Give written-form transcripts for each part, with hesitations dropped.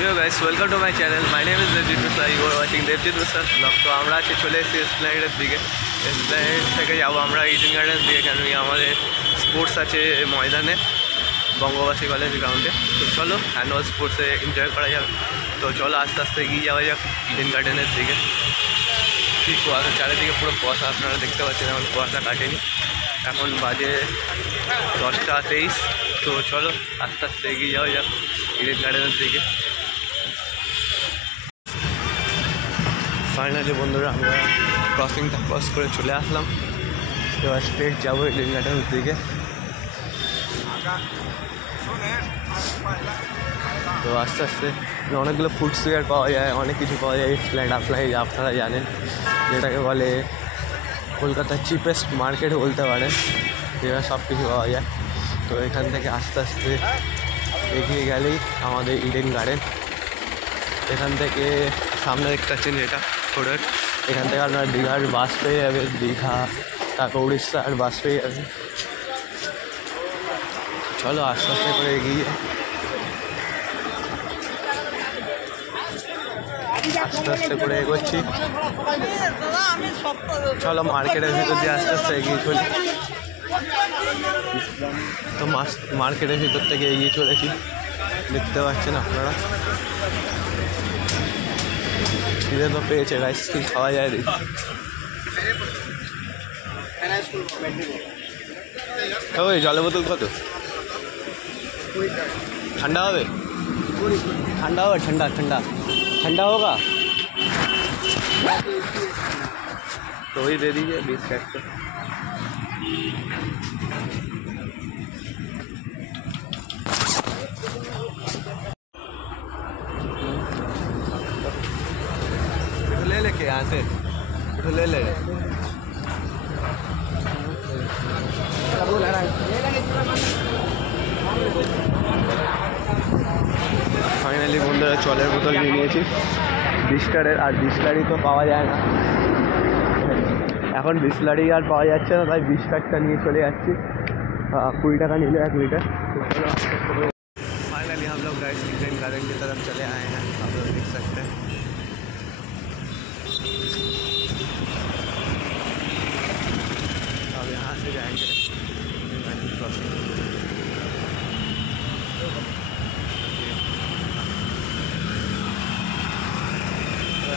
Yo guys, welcome to my channel. My name is Devjit Mishra. You are watching Devjit Mishra vlog. তো আমরা আজকে চলে এসেছি এসপ্ল্যানেডের দিকে। এসপ্ল্যানেড থেকে যাবো আমরা ইডেন গার্ডেনের দিকে, কেন কি আমাদের স্পোর্টস আছে ময়দানে, বঙ্গবাসী কলেজ গ্রাউন্ডে। তো চলো অ্যানুয়াল স্পোর্টসে এনজয় করা যাবে। তো চলো আস্তে আস্তে এগিয়ে যাওয়া যাক ইডেন গার্ডেনের দিকে। ঠিক কুয়াশা, চারিদিকে পুরো কুয়াশা, আপনারা দেখতে পাচ্ছেন এখন কুয়াশা কাটেনি। এখন বাজে 10:23। তো চলো আস্তে আস্তে এগিয়ে যাওয়া যাক ইডেন গার্ডেনের দিকে। ফাইনালি বন্ধুরা আমরা ক্রসিংটা ক্রস করে চলে আসলাম। এবার স্ট্রেট যাবো ইডেন গার্ডেনের দিকে। তো আস্তে আস্তে অনেকগুলো ফুটওয়্যার পাওয়া যায়, অনেক কিছু পাওয়া যায় এসপ্ল্যানেড। আপনারা জানেন যেটাকে বলে কলকাতার চিপেস্ট মার্কেট বলতে পারেন, যেটা সব কিছু পাওয়া যায়। তো এখান থেকে আস্তে আস্তে এগিয়ে গেলেই আমাদের ইডেন গার্ডেন। এখান থেকে সামনে দেখতে পাচ্ছেন যেটা রোডের, এখান থেকে আপনার দীঘার বাস পেয়ে যাবে, দীঘা তারপর উড়িষ্যার বাস পেয়ে যাবে। চলো আস্তে আস্তে করে এগিয়ে আস্তে আস্তে করে এগোচ্ছি। চলো মার্কেটের ভিতর দিয়ে আস্তে আস্তে এগিয়ে চলি। তো মার্কেটের ভিতর থেকে এগিয়ে চলেছি, দেখতে পাচ্ছেন আপনারা। খিদে তো পেয়েছে গাইস, কি খাওয়া যায় দেখি। ওই জলের বোতল কত? ঠান্ডা হবে? ঠান্ডা হবে? ঠান্ডা ঠান্ডা ঠান্ডা होगा तो वही दे दीजिए 20 पैक का। ले लेके यहाँ से ले ले ফাইনালি বন্ধুরা জলের বোতল নিয়ে নিয়েছি 20 টাকার। আর বিসলারি তো পাওয়া যায় না এখন, বিসলারি আর পাওয়া যাচ্ছে না, তাই 20 প্যাকটা নিয়ে চলে যাচ্ছি। 20 টাকা নিলে 1 লিটার। फाइनली हम लोग गाइस इडन गार्डन की तरफ चले आए हैं, आप लोग देख सकते हैं। अब यहाँ से जाएंगे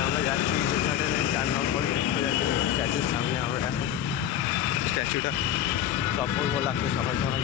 আমরা যাচ্ছি ইডেন গার্ডেনের 4 নম্বর স্ট্যাচুর সামনে। আমরা এখন স্ট্যাচুটা অপূর্ব লাগছে সকাল সকাল।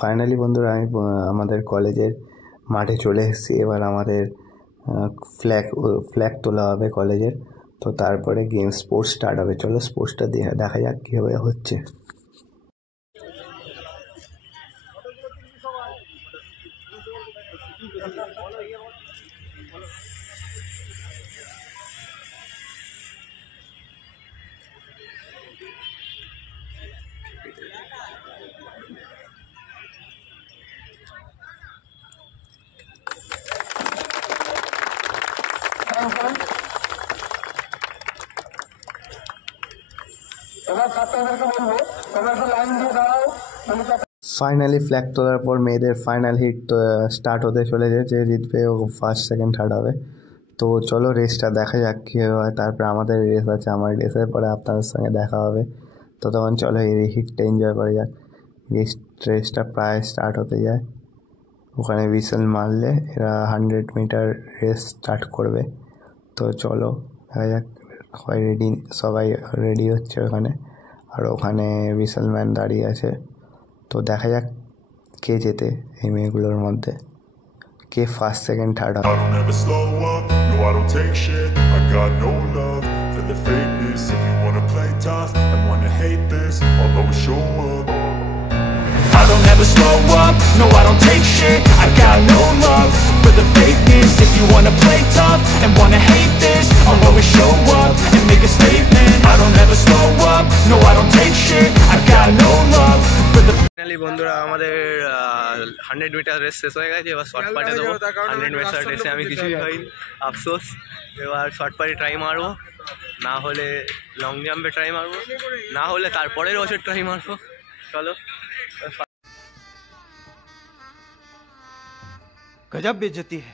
ফাইনালি বন্ধুরা আমি আমাদের কলেজের মাঠে চলে এসেছি। এবার আমাদের ফ্ল্যাগ তোলা হবে কলেজের। তো তারপরে গেম স্পোর্টস স্টার্ট হবে। চলো স্পোর্টসটা দেখা যাক কীভাবে হচ্ছে। ফাইনালি ফ্ল্যাগ তোলার পর মেয়েদের ফাইনাল হিট স্টার্ট হতে চলেছে, যে জিতবে ও ফার্স্ট সেকেন্ড থার্ড হবে। তো চলো রেসটা দেখা যাক কী হয়। তারপরে আমাদের রেস আছে, আমার রেসের পরে আপনাদের সঙ্গে দেখা হবে। তো তখন চলো এই হিটটা এনজয় করা যাক। রেসটা প্রায় স্টার্ট হতে যায়, ওখানে হুইসেল মারলে এরা 100 মিটার রেস স্টার্ট করবে। তো চলো দেখা যাক, সবাই রেডি হচ্ছে ওখানে, আর ওখানে হুইসেলম্যান দাঁড়িয়ে আছে। তো দেখা যাক কে জেতে এই মেয়েগুলোর মধ্যে, কে ফার্স্ট সেকেন্ড থার্ড হবে। I don't ever slow up, no I don't take shit. I got no love for the fakeness. If you wanna play tough and wanna hate this, I'll always show up and make a statement. I don't ever slow up, no I don't take shit. I got no love for the finally বন্ধুরা আমাদের 100 metre race শেষ হয়ে গেছে। এবার short পাটে দেবো। 100 metre রেসে আমি কিছুই হয়নি, আফসোস। এবার শর্ট পাটে ট্রাই মারবো, না হলে লং জাম্পে ট্রাই মারবো, না হলে তারপরের বছর ট্রাই মারবো। চলো, गजब बेइज्जती है।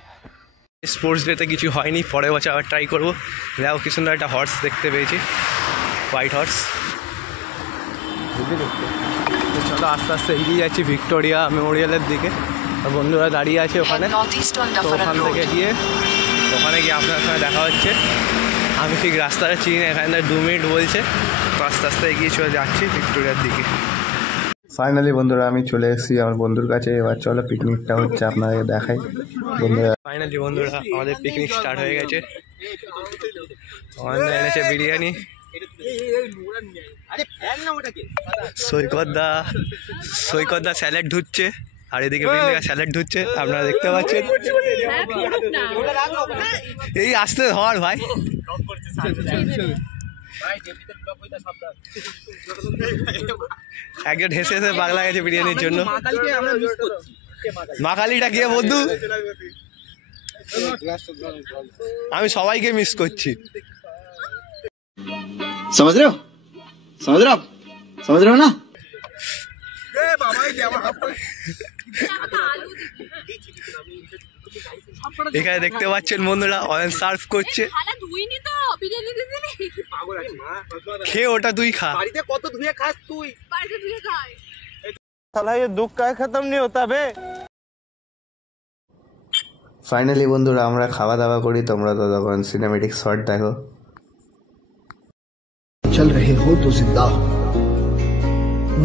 স্পোর্টস ডেতে কিছু হয়নি, পরের বছর আবার ট্রাই করবো। দেখো কি সুন্দর একটা হর্স দেখতে পেয়েছি, হোয়াইট হর্স। চলো আস্তে আস্তে এগিয়ে যাচ্ছি ভিক্টোরিয়া মেমোরিয়ালের দিকে। বন্ধুরা দাঁড়িয়ে আছে ওখানে, তো ওখান থেকে গিয়ে আপনার সঙ্গে দেখা হচ্ছে। আমি ঠিক রাস্তাটা চিনি না, এখানে 2 মিনিট বলছে, তো আস্তে আস্তে এগিয়ে চলে যাচ্ছি ভিক্টোরিয়ার দিকে। ফাইনালি বন্ধুরা আমি চলে এসেছি আমার বন্ধুর কাছে। এবার চলো পিকনিকটা হচ্ছে আপনাদের দেখাই বন্ধুরা। ফাইনালি বন্ধুরা আমাদের পিকনিক স্টার্ট হয়ে গেছে। আমাদের এনেছে বিরিয়ানি, সৈকত দা স্যালাড ধুচ্ছে, আর এদিকে বিরিয়ানি স্যালাড ধুচ্ছে, আপনারা দেখতে পাচ্ছেন। এই আসতে ধর ভাই, একজন হেসে হেসে পাগলা গেছে বিরিয়ানির জন্য। মা কালীটা কে বন্ধু? আমি সবাইকে মিস করছি। समझ रहे हो ना? এখানে দেখতে পাচ্ছেন বন্ধুরা অয়েল সার্ভ করছে। খেয়ে ওটা তুই খা। কত ধুয়ে খাস তুই? साला ये दुख का खत्म नहीं होता बे। ফাইনালি বন্ধুরা আমরা খাওয়া দাওয়া করি, তোমরা তো তখন সিনেমেটিক শট দেখো। चल रहे हो तो जिंदा हो,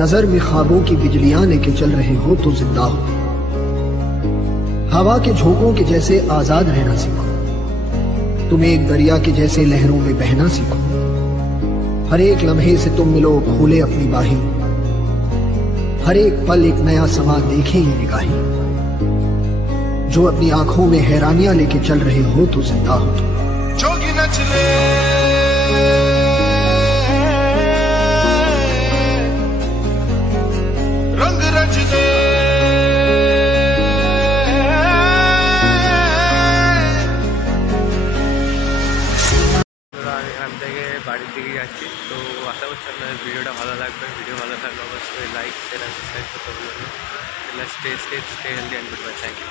नजर में ख्वाबों की बिजलियां लेके चल रहे हो तो जिंदा हो। हवा के झोंकों के जैसे आजाद रहना सीखो, तुम एक दरिया के जैसे लहरों में बहना सीखो। हर एक लम्हे से तुम मिलो खोले अपनी बाहें, हर एक पल एक नया समा देखे ये निगाहें। जो अपनी आंखों में हैरानियां लेके चल रहे हो तो जिंदा हो तुम। जोगी नचले रंग रचले এখান থেকে বাড়ির দিকে যাচ্ছি। তো আশা করছি আপনাদের ভিডিওটা ভালো লাগবে। ভিডিও ভালো থাকলে অবশ্যই লাইক শেয়ার সাবস্ক্রাইব করতে ভুলবেন না। Stay healthy and good bye. Thank you.